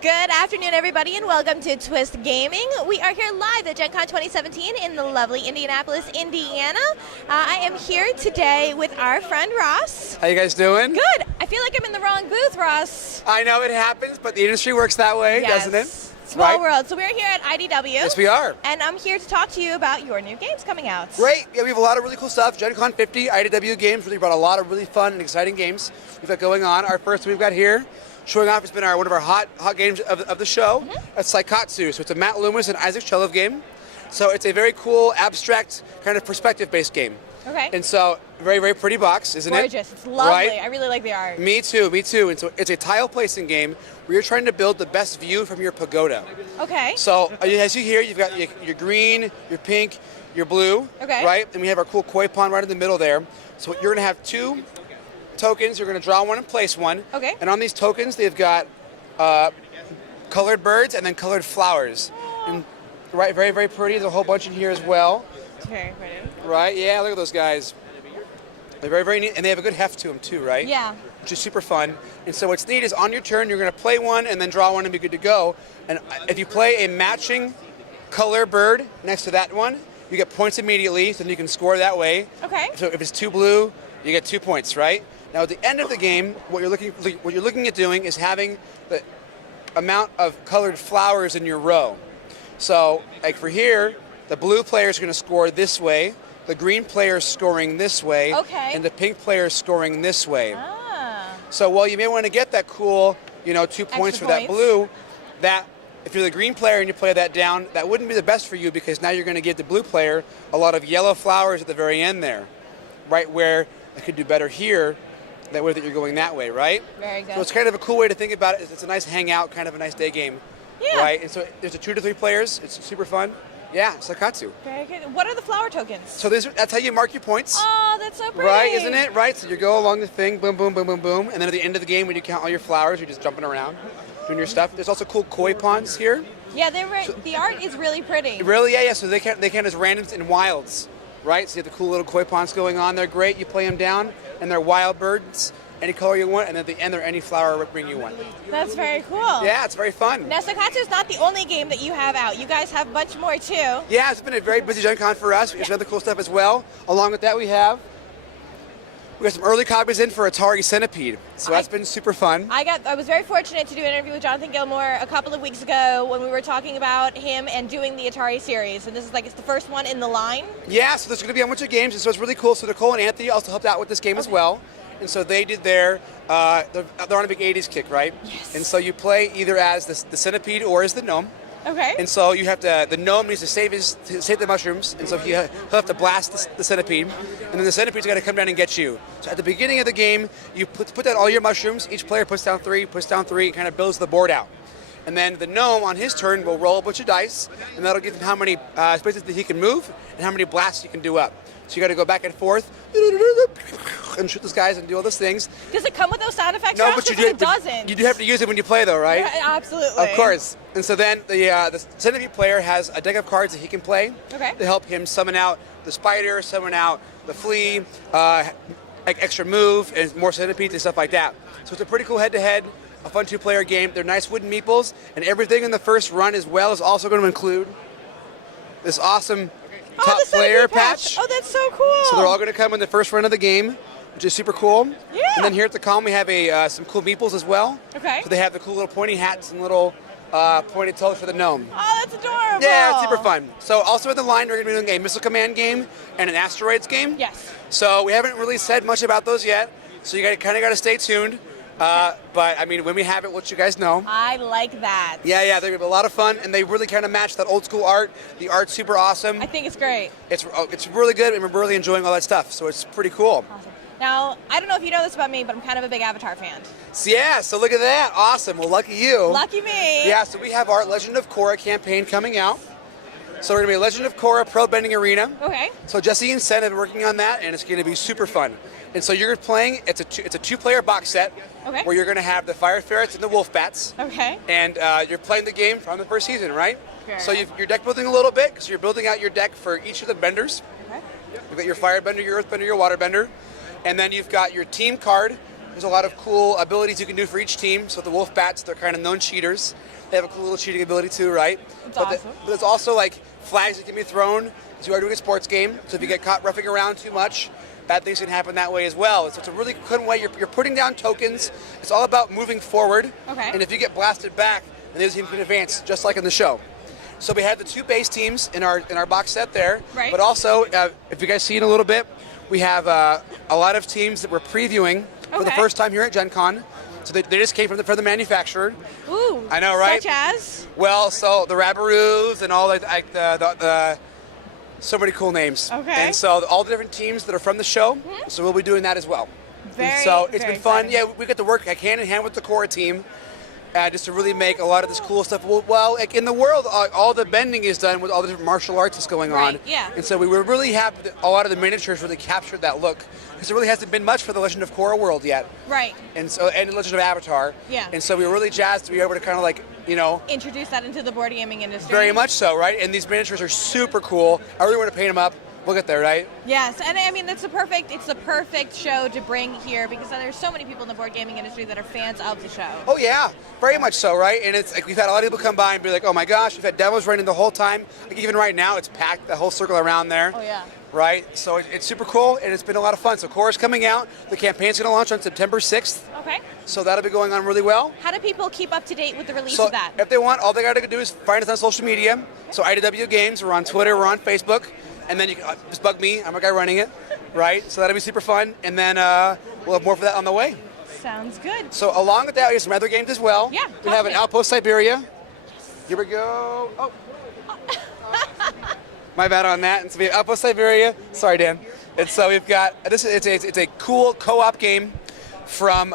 Good afternoon, everybody, and welcome to Twist Gaming. We are here live at Gen Con 2017 in the lovely Indianapolis, Indiana. I am here today with our friend Ross. How you guys doing? Good. I feel like I'm in the wrong booth, Ross. I know it happens, but the industry works that way, Yes. doesn't it? Small world. So we're here at IDW. Yes, we are. And I'm here to talk to you about your new games coming out. Great. Yeah, we have a lot of really cool stuff. Gen Con 50, IDW Games really brought a lot of really fun and exciting games we've got going on. Our first we've got here, showing off, has been one of our hot games of the show. It's Seikatsu. So it's a Matt Loomis and Isaac Shelov game. So it's a very cool, abstract, kind of perspective-based game. Okay. And so, very, very pretty box, isn't Gorgeous. it? It's lovely. Right? I really like the art. Me too. And so it's a tile placing game where you're trying to build the best view from your pagoda. Okay. So as you hear, you've got your green, your pink, your blue, right? And we have our cool koi pond right in the middle there. So you're going to have two tokens. You're going to draw one and place one. Okay. And on these tokens, they've got colored birds and then colored flowers. And, right, very, very pretty. There's a whole bunch in here as well. It's very pretty. Right? Yeah, look at those guys. They're very, very neat. And they have a good heft to them too, right? Yeah. Which is super fun. And so what's neat is on your turn, you're going to play one and then draw one and be good to go. And if you play a matching color bird next to that one, you get points immediately, so then you can score that way. Okay. So if it's 2 blue, you get 2 points, right? Now at the end of the game, what you're looking at doing is having the amount of colored flowers in your row. So like for here, the blue player is going to score this way, the green player is scoring this way, and the pink player is scoring this way. So while you may want to get that cool, 2 points for that blue, that if you're the green player and you play that down, that wouldn't be the best for you because now you're going to give the blue player a lot of yellow flowers at the very end there, right where I could do better here, that way that you're going that way, right? Very good. So it's kind of a cool way to think about it. It's a nice hangout, kind of a nice day game, right? And so there's 2 to 3 players. It's super fun. Yeah, Seikatsu. Very good. What are the flower tokens? So that's how you mark your points. Oh, that's so pretty. Right, isn't it? Right, so you go along the thing, boom, boom, boom, boom, boom, and then at the end of the game when you count all your flowers, you're just jumping around, doing your stuff. There's also cool koi ponds here. Yeah, the art is really pretty. Really, yeah, so they count as randoms and wilds, right? So you have the cool little koi ponds going on. They're great. You play them down, and they're wild birds, any color you want, and at the end, they're any flower will bring you one. That's very cool. Yeah, it's very fun. Now, Seikatsu is not the only game that you have out. You guys have a bunch more, too. Yeah, it's been a very busy Gen Con for us. We have some other cool stuff as well. Along with that, we got some early copies in for Atari Centipede. So that's been super fun. I was very fortunate to do an interview with Jonathan Gilmour a couple of weeks ago when we were talking about him and doing the Atari series. And this is it's the first one in the line. Yeah, so there's going to be a bunch of games, and so it's really cool. So Nicole and Anthony also helped out with this game as well. And so they did they're on a big 80s kick, right? Yes. And so you play either as the centipede or as the gnome. Okay. And so you have the gnome needs to save the mushrooms, and so he'll have to blast the centipede, and then the centipede's got to come down and get you. So at the beginning of the game, you put down all your mushrooms. Each player puts down 3, and kind of builds the board out. And then the gnome on his turn will roll a bunch of dice, and that'll give him how many spaces that he can move and how many blasts he can do up. So you got to go back and forth and shoot those guys and do all those things. Does it come with those sound effects? No, but it doesn't. You do have to use it when you play, though, right? Yeah, absolutely. Of course. And so then the centipede player has a deck of cards that he can play to help him summon out the spider, summon out the flea, extra move, and more centipedes and stuff like that. So it's a pretty cool head-to-head, a fun 2-player game. They're nice wooden meeples, and everything in the first run as well is also going to include this awesome top player patch. Oh, that's so cool. So they're all going to come in the first run of the game, which is super cool. Yeah. And then here at the con we have some cool meeples as well. Okay. So they have the cool little pointy hats and little pointed toes for the gnome. Oh, that's adorable. Yeah, it's super fun. So also in the line we're going to be doing a Missile Command game and an Asteroids game. Yes. So we haven't really said much about those yet. So you kind of got to stay tuned. But I mean, when we have it, we'll let you guys know. I like that. Yeah, they're gonna be a lot of fun, and they really kind of match that old school art. The art's super awesome. I think it's great. It's really good, and we're really enjoying all that stuff. So it's pretty cool. Awesome. Now, I don't know if you know this about me, but I'm kind of a big Avatar fan. So look at that. Awesome. Well, lucky you. Lucky me. Yeah. So we have our Legend of Korra campaign coming out. So we're gonna be a Legend of Korra Pro Bending Arena. Okay. So Jesse and Sen have been working on that, and it's gonna be super fun. And so you're playing. It's a 2-player box set. Okay. Where you're going to have the Fire Ferrets and the Wolf Bats. Okay. And you're playing the game from the first season, right? Fair so enough. you're deck building a little bit because you're building out your deck for each of the benders. Okay. You've got your Fire Bender, your Earth Bender, your Water Bender. And then you've got your team card There's a lot of cool abilities you can do for each team. So the wolf bats, they're kind of known cheaters. They have a cool little cheating ability too, right? That's awesome. But there's also like flags that can be thrown because you are doing a sports game. So if you get caught roughing around too much, bad things can happen that way as well. So it's a really good way. You're putting down tokens. It's all about moving forward. Okay. And if you get blasted back, then the other team can advance, just like in the show. So we have the 2 base teams in our box set there. Right. But also, if you guys see in a little bit, we have a lot of teams that we're previewing for the first time here at Gen Con. So they just came from the manufacturer. Ooh. I know, right? Such as? Well, so the Rabaroos and all the so many cool names. Okay. And so all the different teams that are from the show. Mm-hmm. So we'll be doing that as well. So it's been fun. Exciting. Yeah, we get to work like hand in hand with the Korra team. Just to really make a lot of this cool stuff. Well, like in the world, all the bending is done with all the different martial arts that's going on. Yeah. And so we were really happy that a lot of the miniatures really captured that look. Because there really hasn't been much for the Legend of Korra world yet. Right. And the Legend of Avatar. Yeah. And so we were really jazzed to be able to kind of like, introduce that into the board gaming industry. very much so, right? And these miniatures are super cool. I really want to paint them up. We'll get there, right? Yes, and I mean it's the perfect show to bring here because there's so many people in the board gaming industry that are fans of the show. Oh yeah, very much so, right? And it's like we've had a lot of people come by and be like, oh my gosh, we've had demos running the whole time. Like even right now, it's packed, the whole circle around there. Oh yeah. Right? So it's super cool, and it's been a lot of fun. So Korra's coming out. The campaign's going to launch on September 6th. Okay. So that'll be going on really well. How do people keep up to date with the release So of that? if they want, all they got to do is find us on social media. So IDW Games, we're on Twitter, we're on Facebook. And then you can just bug me. I'm a guy running it, right? So that'll be super fun. And then we'll have more for that on the way. Sounds good. So along with that, we have some other games as well. Yeah, We have an Outpost Siberia. Here we go. Oh. My bad on that. And so we have Outpost Siberia. Sorry, Dan. And so we've got this. It's a cool co-op game from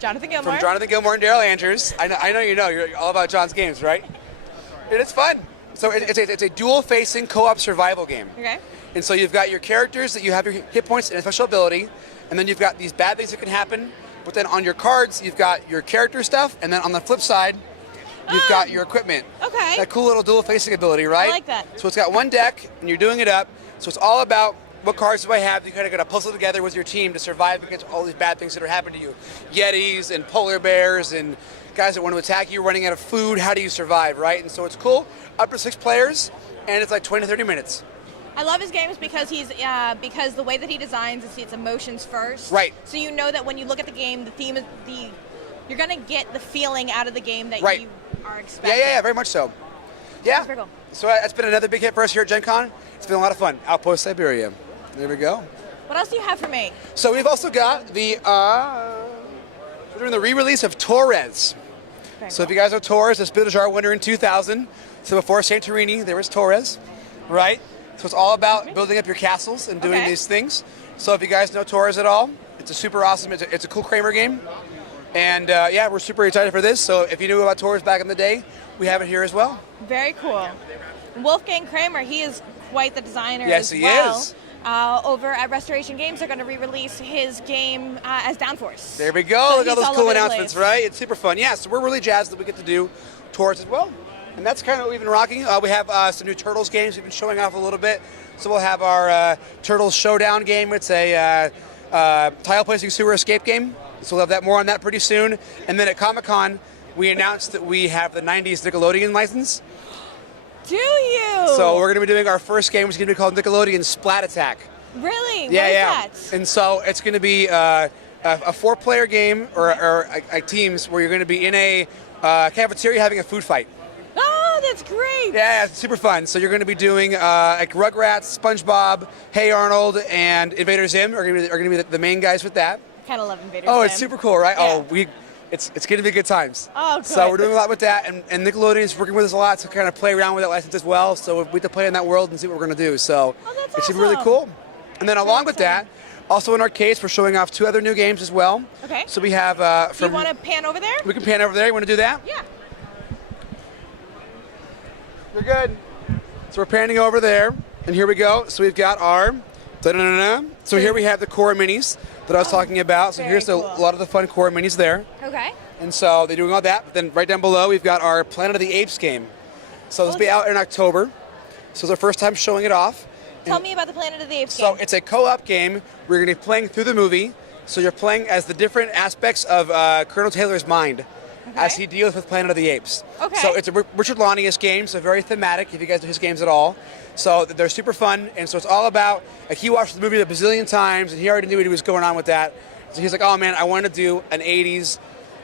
Jonathan Gilmour. And Daryl Andrews. I know you know. You're all about John's games, right? And it's fun. So it's a dual-facing co-op survival game. Okay. And so you've got your characters that you have your hit points and a special ability, and then you've got these bad things that can happen. But then on your cards, you've got your character stuff, and then on the flip side, you've got your equipment. Okay. That cool little dual-facing ability, right? I like that. So it's got one deck, and you're doing it up. So it's all about what cards do I have. You kind of got to puzzle together with your team to survive against all these bad things that are happening to you. Yetis and polar bears and guys that want to attack you, running out of food. How do you survive, right? And so it's cool. Up to 6 players, and it's like 20 to 30 minutes. I love his games because because the way that he designs it's emotions first. Right. So you know that when you look at the game, the theme is you're gonna get the feeling out of the game that Right. you are expecting. Yeah, very much so. Yeah. That's very cool. So that's been another big hit for us here at Gen Con. It's been a lot of fun. Outpost Siberia. There we go. What else do you have for me? So we've also got the we're doing the re-release of Torres. Very So if cool. you guys know Torres, the Spiel winner in 2000. So before Santorini, there was Torres, right? So it's all about building up your castles and doing Okay. these things. So if you guys know Torres at all, it's a super awesome, it's a cool Kramer game. And yeah, we're super excited for this. So if you knew about Torres back in the day, we have it here as well. Very cool. Wolfgang Kramer, he is quite the designer Yes, as he well. is. Over at Restoration Games, they're going to re-release his game as Downforce. There we go. So Look at all he's those all cool over the announcements, place. right? It's super fun. Yeah, so we're really jazzed that we get to do Torres as well. And that's kind of what we've been rocking. We have some new Turtles games we've been showing off a little bit. So we'll have our Turtles Showdown game. It's a tile placing sewer escape game. So we'll have that more on that pretty soon. And then at Comic-Con, we announced that we have the 90s Nickelodeon license. Do you? So we're going to be doing our first game, which is going to be called Nickelodeon Splat Attack. Really? Yeah, what is that? And so it's going to be a 4-player game or teams where you're going to be in a cafeteria having a food fight. Oh, that's great. Yeah, it's super fun. So you're going to be doing like Rugrats, SpongeBob, Hey Arnold, and Invader Zim are going to be the main guys with that. Kind of love Invader Oh, Zim. it's super cool, right? Yeah. Oh, it's going to be good times. Oh, good. So we're doing a lot with that, and Nickelodeon's working with us a lot to kind of play around with that license as well. So we have to play in that world and see what we're going to do. So Oh, that's it should be really awesome. cool. And then along with exciting. that, also in our case, we're showing off 2 other new games as well. Okay. So we have Do you want to pan over there? we can pan over there. You want to do that? Yeah. You're good. So we're panning over there, and here we go. So we've got our da-da-da-da. So here we have the Korra minis that I was talking about. So very here's a cool. lot of the fun Korra minis there. Okay. And so they're doing all that. But then right down below, we've got our Planet of the Apes game. So this will be out in October. So it's our first time showing it off. Tell me about the Planet of the Apes So game. it's a co-op game. We're going to be playing through the movie, So you're playing as the different aspects of Colonel Taylor's mind as he deals with Planet of the Apes. Okay. So it's a Richard Lonnie-esque game, so very thematic if you guys know his games at all. So they're super fun, and so it's all about, like, he watched the movie a bazillion times, and he already knew what he was going on with that. So he's like, oh man, I want to do an 80s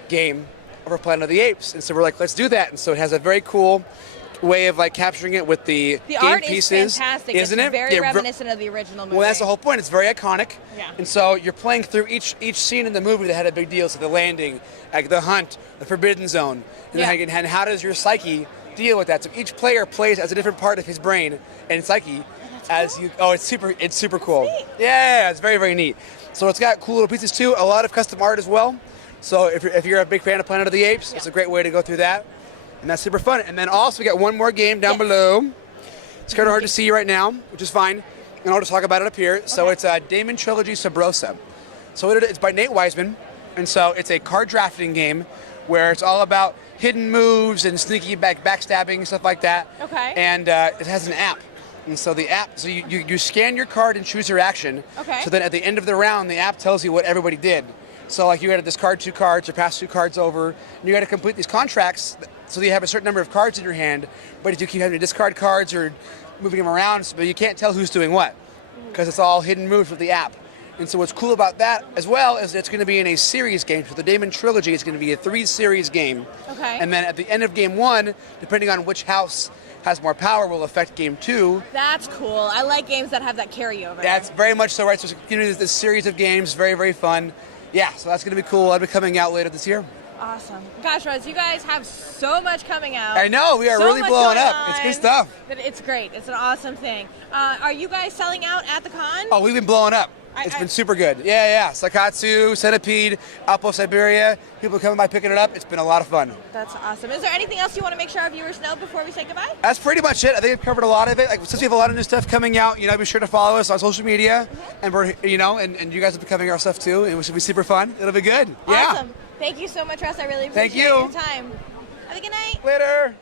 game for Planet of the Apes. And so we're like, let's do that. And so it has a very cool way of like capturing it with the game art pieces. is fantastic. Isn't it's it? very reminiscent of the original movie. Well, that's the whole point. It's very iconic. Yeah. And so you're playing through each scene in the movie that had a big deal. So the landing, like the hunt, the forbidden zone, and how does your psyche deal with that? So each player plays as a different part of his brain and psyche. It's super cool. Neat. Yeah, it's very, very neat. So it's got cool little pieces too. A lot of custom art as well. So if you're a big fan of Planet of the Apes, it's a great way to go through that. And that's super fun. And then also we got one more game down below. It's kind of hard to see right now, which is fine. And I'll just talk about it up here. Okay. So it's a Damon Trilogy Sabrosa. So it's by Nate Wiseman. And so it's a card drafting game where it's all about hidden moves and sneaky backstabbing and stuff like that. Okay. And it has an app. And so the app, so you scan your card and choose your action. Okay. So then at the end of the round, the app tells you what everybody did. So like you got to discard 2 cards or pass 2 cards over. And you got to complete these contracts so that you have a certain number of cards in your hand. But if you keep having to discard cards or moving them around, but you can't tell who's doing what because it's all hidden moves with the app. And so what's cool about that as well is it's going to be in a series game. So the Damon Trilogy is going to be a 3-series game. Okay. And then at the end of game 1, depending on which house has more power, will affect game 2. That's cool. I like games that have that carryover. That's very much so, right? So it's going to be this series of games, very, very fun. Yeah, so that's going to be cool. That'll be coming out later this year. Awesome. Gosh, Ross, you guys have so much coming out. I know, we are so really much blowing going up. on. It's good stuff. But it's great. It's an awesome thing. Are you guys selling out at the con? Oh, we've been blowing up. It's been super good. Yeah. Seikatsu, Centipede, Outpost Siberia. People coming by picking it up. It's been a lot of fun. That's awesome. Is there anything else you want to make sure our viewers know before we say goodbye? That's pretty much it. I think I've covered a lot of it. Like, since we have a lot of new stuff coming out, be sure to follow us on social media, and we're, and you guys will be covering our stuff too, and it should be super fun. It'll be good. Yeah. Awesome. Thank you so much, Ross. I really appreciate your time. Have a good night. Later.